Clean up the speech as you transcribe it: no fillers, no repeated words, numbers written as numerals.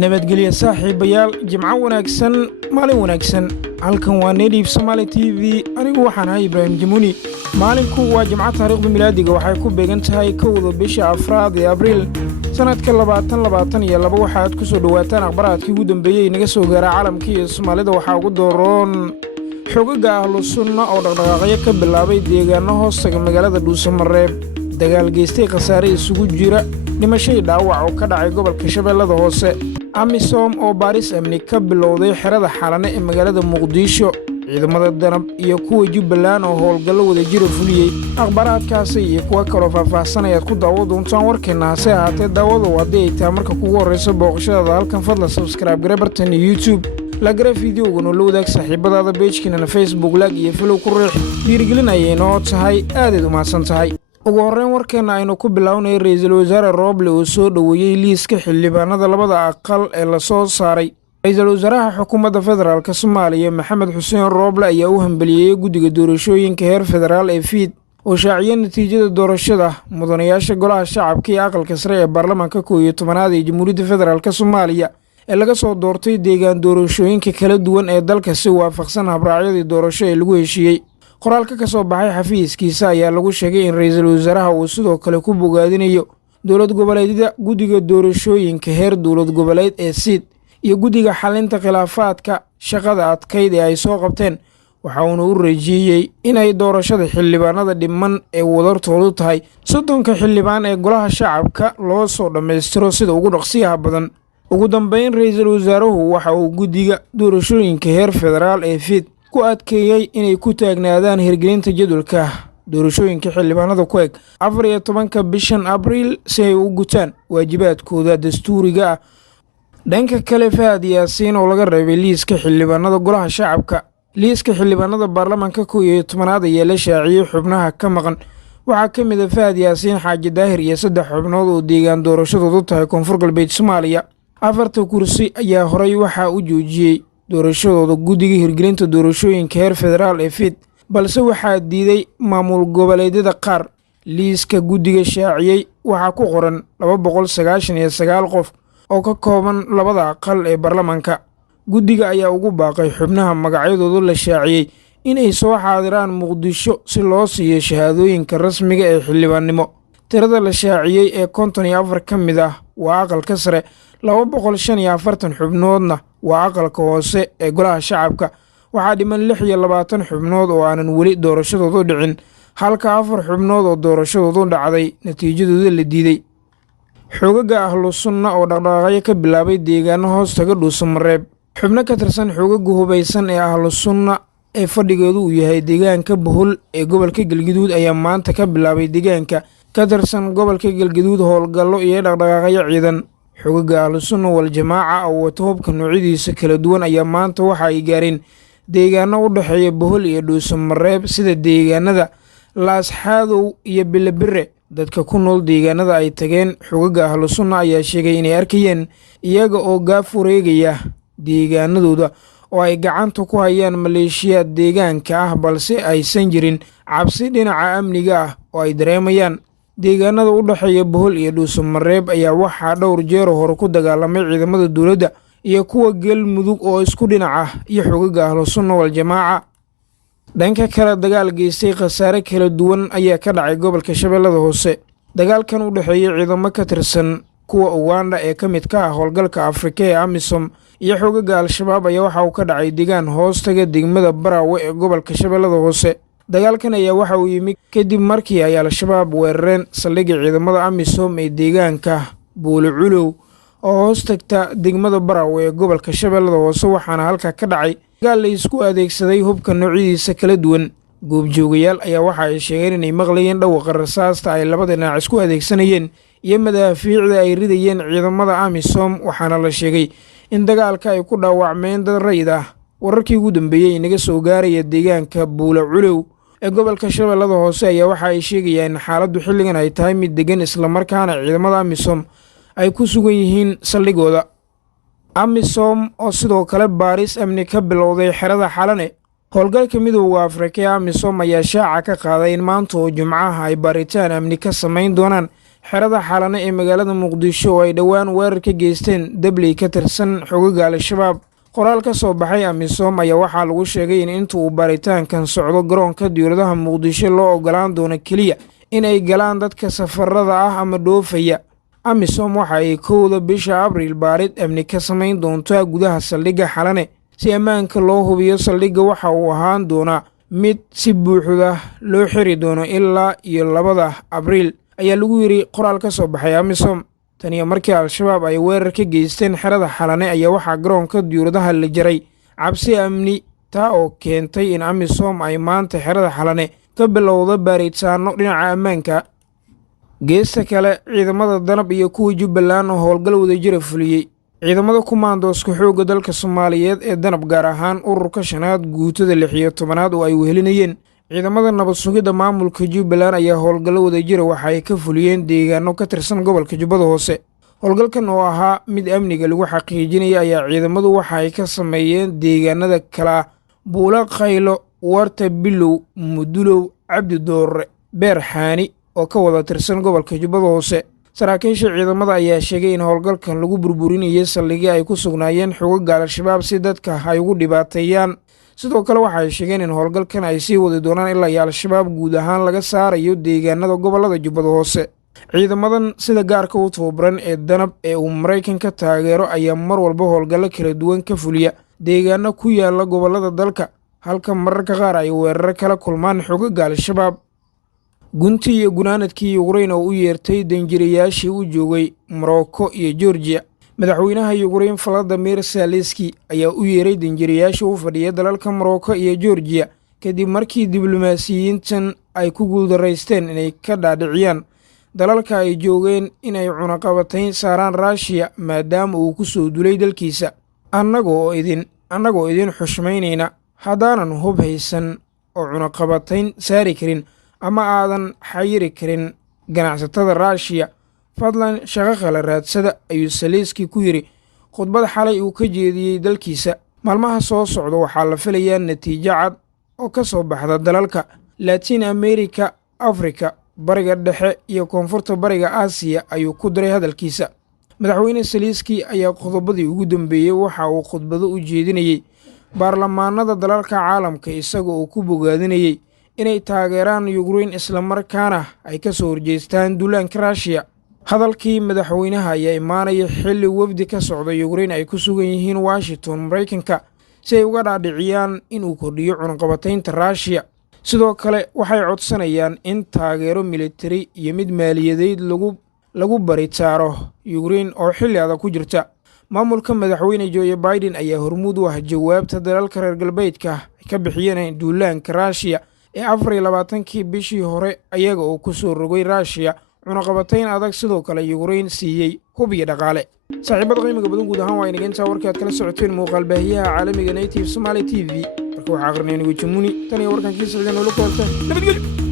nabadgelyo saaxiibayaal jimco wanaagsan maalin wanaagsan halkan waa Native Somali TV anigu waxaan ahay Ibrahim Jamuni maalinku waa jimco taariikhda milaadiga waxay ku beegan tahay 1 bisha Afraad ee Abriil sanadka 2022 waxaad ku soo dhawaataan akhbaraadkii ugu dambeeyay naga soo gaaray caalamka iyo Soomaalida waxa ugu dooron xogaga ahlu sunna oo dhaqdhaqaaqyo ka bilaabay deegaano hoostaga magaalada Dhuusamareeb dagaal geystay khasaare isugu jira dhimasho dhaawac oo ka dhacay gobolka Shabeellada Hoose Amisom oo baaris amni ka bilowday xerada xalane ee magaalada Muqdisho ciidamada danab iyo kuwa Jubbaland oo howlgallo wada jira fuliyay akhbaraadkaasi iyo kuwa kale faahfaahsanaya ku daawo doontaan warkeena hase ahaatee daawadu haddii ay tahay marka kugu horeyso booqashada halkan fadlan subscribe gare bartan YouTube la gare fiidiyogan oo la wadaag saaxiibadaada page-keena Facebook like iyo follow ku riix dhiirigelinaya inoo tahay aad u mahadsan tahay ugu horreyn warkeena aynu ku bilownay ra'iisul wasaare Roble oo soo dhaweeyay liiska xildhibaanada labada aqal ee la soo saaray ra'iisul wasaaraha xukuumadda federaalka Soomaaliya Maxamed Xuseen Roble ayaa u hambaliyay guddiga doorashooyinka heer federaal ee FID oo shaaciyay natiijada doorashada mudanayaasha golaha shacabka ee aqalka sare ee baarlamaanka 11aad ee Jamhuuriyadda Federaalka Soomaaliya ee laga soo doortay deegaan doorashooyinka kala duwan ee dalka si waafaqsan habraacyadii doorasho ee lagu heshiiyay qoraalka ka soo baxay xafiiskiisa ayaa lagu sheegay in ra'iisul wasaaraha uu sidoo kale ku bogaadinayo dowlad goboleedyada guddiga doorashooyinka heer dowlad goboleed ee SID iyo guddiga xalinta khilaafaadka shaqada adkayd ee ay soo qabteen waxa uu rajeeyay in ay doorashada xildhibaanada dhiman ee wadartoodu tahay 30 xildhibaan ee golaha shacabka loo soo dhameystiro sida ugu dhaqsiyaha badan ugu dambeyn ra'iisul wasaaruhu waxa uu guddiga doorashooyinka heer federaal ee FID ku adkeeyay inay ku taagnaadaan hirgelinta jadwalka doorashooyinka xildhibaanada ku eg 14 bishan Abriil si ay u gutaan waajibaadkooda dastuuriga ah dhanka kale Fahad Yaasiin oo laga reebay liiska xildhibaanada golaha shacabka liiska xildhibaanada baarlamaanka 11aad ayaa la shaaciyay xubnaha ka maqan waxaa ka mid ah Fahad Yaasiin Xaaji Daahir iyo 3 xubnood oo deegaan doorashadoodu tahay Koonfur Galbeed Soomaaliya 4 kursi ayaa horay waxa uu joojiyay doorashadooda guddiga hirgelinta doorashooyinka heer federaal ee FID balse waxaa diiday maamul goboleedyada qaar liiska guddiga shaaciyay waxaa ku qoran 299 qof oo ka kooban labada aqal ee baarlamaanka guddiga ayaa ugu baaqay xubnaha magacyadooda la shaaciyay inay soo xaadiraan Muqdisho si loo siiyo shahaadooyinka rasmiga ee xildhibaannimo tirada la shaaciyay ee 54 ka mid ah waa aqalka sare 245 xubnoodna waa aqalka hoose ee golaha shacabka waxaa dhiman 26 xubnood oo aanan weli doorashadoodu dhicin halka 4 xubnood oo doorashadoodu dhacday natiijadooda la diiday xogaga ahlu sunna oo dhaqdhaqaaqyo ka bilaabay deegaano hoostaga Dhuusamareeb xubno ka tirsan xogaga hubaysan ee ahlu sunna ee fadhigeedu uu yahay deegaanka Bohol ee gobolka Galgaduud ayaa maanta ka bilaabay deegaanka ka tirsan gobolka Galgaduud howlgallo iyo dhaqdhaqaaqyo ciidan xogaga ahlu sunna wal jamaaca oo wato hubka noocyadiisa kala duwan ayaa maanta waxa ay gaareen deegaano u dhaxeeya Bohol iyo Dhuusamareeb sida deegaanada Laasxaadow iyo Bilabire dadka ku nool deegaanada ay tageen xogaga ahlu sunna ayaa sheegay inay arkayeen iyaga oo gaaf wareegaya deegaanadooda oo ay gacanta ku hayaan maleeshiyaad deegaanka ah balse aysan jirin cabsi dhinaca amniga ah oo ay dareemayaan deegaanada u dhaxeeya Bohol iyo Dhuusamareeb ayaa waxaa dhowr jeer hore ku dagaalamay ciidamada dawladda iyo kuwa Galmudug oo isku dhinac ah iyo xogaga ahlu sunna wal jamaaca dhanka kale dagaal geystay khasaare kala duwan ayaa ka dhacay gobolka Shabeellada Hoose dagaalkan u dhaxeeya ciidamo ka tirsan kuwa Uganda ee ka mid ka ah howlgalka Afrika ee Amisom iyo xogaga Al-Shabaab ayaa waxa uu ka dhacay deegaan hoostaga degmada Baraawe ee gobolka Shabeellada Hoose dagaalkan ayaa waxa uu yimid kadib markii ay Al-Shabaab weerareen saldhigga ciidamada Amisom ee deegaanka Buuluculow oo hoostagta degmada Baraawe ee gobolka Shabeellada Hoose waxaana halka ka dhacay dagaal la isku adeegsaday hubka noocyadiisa kala duwan goobjoogayaal ayaa waxa ay sheegeen inay maqlayeen dhawaaqa rasaasta ay labada dhinac isku adeegsanayeen iyo madaafiicda ay ridayeen ciidamada Amisom waxaana la sheegay in dagaalka ay ku dhaawacmeen dad rayid ah wararkii ugu dambeeyay inaga soo gaaraya deegaanka Buuluculow ee gobolka Shabeellada Hoose ayaa waxa ay sheegayaan in xaaladdu xilligan ay tahay mid degan isla markaana ciidamada Amisom ay ku sugan yihiin saldhigooda Amisom oo sidoo kale baaris amni ka bilowday xerada xalane howlgalka midowga Afrika ee Amisom ayaa shaaca ka qaaday in maanta oo Jimcaha ay baaritaan amni ka samayn doonaan xerada xalane ee magaalada muqdisho oo ay dhowaan weerar ka geysteen dabley ka tirsan xogaga al-shabaab. qoraal ka soo baxay amisom ayaa waxaa lagu sheegay in inta uu baaritaankan socdo garoonka diyaaradaha muqdisho loo ogolaan doono keliya inay galaan dadka safarada ah ama dhoofaya. amisom waxa ay 1 bisha abriil baarid amni ka samayn doontaa gudaha saldhigga xalane si ammaanka loo hubiyo. saldhigga waxa uu ahaan doonaa mid si buuxda loo xiri doono ilaa iyo 2 abriil ayaa lagu yidhi qoraal ka soo baxay amisom. taniyo markii al-shabaab ay weerar ka geysteen xerada xalane ayaa waxaa garoonka diyaaradaha la jaray cabsi amni, taa oo keentay in amisom ay maanta xerada xalane ka bilowda baaritaano dhinaca ammaanka. geesta kale ciidamada danab iyo kuwa jubbaland oo howlgal wadajira fuliyey. ciidamada kumaandooska xoogga dalka soomaaliyeed ee danab gaar ahaan ururka 5aad guutada 16aad oo ay wehelinayeen ciidamada nabad sugidda maamulka jubbaland ayaa howlgallo wadajira waxa ay ka fuliyeen deegaano ka tirsan gobolka jubbada hoose. howlgalkan oo ahaa mid amniga lagu xaqiijinaya ayaa ciidamadu waxa ay ka sameeyeen deegaanada kala buula khaylo, warta bilow, mudulow, cabdi doorre, beer xaani oo ka wada tirsan gobolka jubbada hoose. saraakiisha ciidamada ayaa sheegay in howlgalkan lagu burburinayay saldhigyo ay ku sugnaayeen xogaga al-shabaab si dadka ay ugu dhibaateeyaan. sidoo kale waxa ay sheegeen in howlgalkan ay sii wadi doonaan ilaa iyo al-shabaab guud ahaan laga saarayo deegaanada gobollada jubbada hoose. ciidamadan sida gaarka u tababaran ee danab ee uu maraykanka taageero ayaa mar walba howlgallo kala duwan ka fuliya deegaano ku yaala gobollada dalka, halka mararka qaar ay weeraro kala kulmaan xogaga al-shabaab. gunti iyo gunaanadkii yukrain oo u yeertay danjirayaashii u joogay morocco iyo georgiya. madaxweynaha yukrain valadimir zelenski ayaa u yeeray danjirayaasha u fadhiya dalalka morocco iyo georgiya kadib markii diblomaasiyiintan ay ku guuldaraysteen inay ka dhaadhiciyaan dalalka ay joogeen inay cunaqabatayn saaraan ruushiya maadaama uu ku soo dulay dalkiisa. annagoo idin xushmaynayna haddaanan hub haysan oo cunaqabatayn saari karin ama aadan xayiri karin ganacsatada ruushiya, fadlan shaqo kala raadsada, ayuu zelenski ku yidhi khudbad xalay uu ka jeediyey dalkiisa. maalmaha soo socda waxaa la filayaa natiijo cad oo ka soo baxda dalalka latiin amerika, afrika, bariga dhexe iyo koonfurta bariga aasiya, ayuu ku diray hadalkiisa. madaxweyne zelenski ayaa qodobadii ugu dambeeyey waxa uu khudbado u jeedinayey baarlamaanada dalalka caalamka isagoo uu ku bogaadinayey inay taageeraan yukrain islamarkaana ay ka soo horjeestaan duulaanka ruushiya. hadalkii madaxweynaha ayaa imaanaya xilli wafdi ka socda yukrain ay ku sugan yihiin washington maraykanka si ay uga dhaadhiciyaan inuu kordhiyo cunaqabataynta ruushiya. sidoo kale waxay codsanayaan in taageero militari iyo mid maaliyadeed lagu baritaaro yukrain oo xilli adag ku jirta. maamulka madaxweyne joe biden ayaa hormuud u ah jawaabta dalalka reer galbeedka ay ka bixiyeen duulaanka ruushiya ee 24kii bishii hore ayaga oo ku soo rogay ruushiya cunaqabatayn adag, sidoo kale yukrain siiyey hub iyo dhaqaale. saaxiibada qiimiga badan guud ahaan waa inaga intaa warkii aad kala socoteen muuqaal baahiyaha caalamiga native somali tv. marka waxaa aqrinay anigu jamuni tan iyo warkan kiisa cidin noola koolta nabadgelyo.